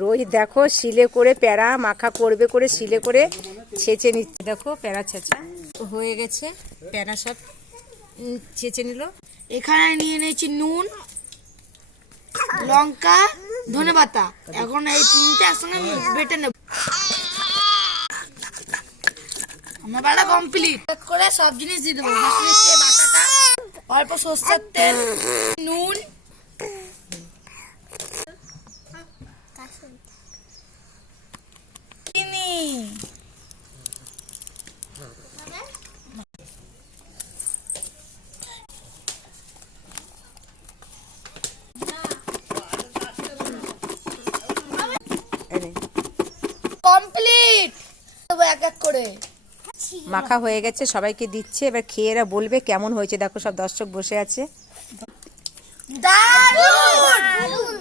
রোহিত দেখো শিলে করে প্যারা মাখা করবে করে শিলে করে ছেঁচে নিচ্ছে। দেখো প্যারা ছেঁচা হয়ে গেছে, প্যারা সব ছেঁচে নিল। এখানে নিয়ে নিয়েছি নুন, লঙ্কা, ধনেপাতা। এখন এই তিনটা একসঙ্গে বেটে নেব। আমার বাটা কমপ্লিট করে সব জিনিস দিয়ে দেবো। বাটাটা, অল্প সরষের তেল, নুন, চিনি, কমপ্লিট এক এক করে মাখা হয়ে গেছে, সবাইকে দিচ্ছে। এবার খেয়ে এরা বলবে কেমন হয়েছে। দেখো সব দর্শক বসে আছে। দারুণ।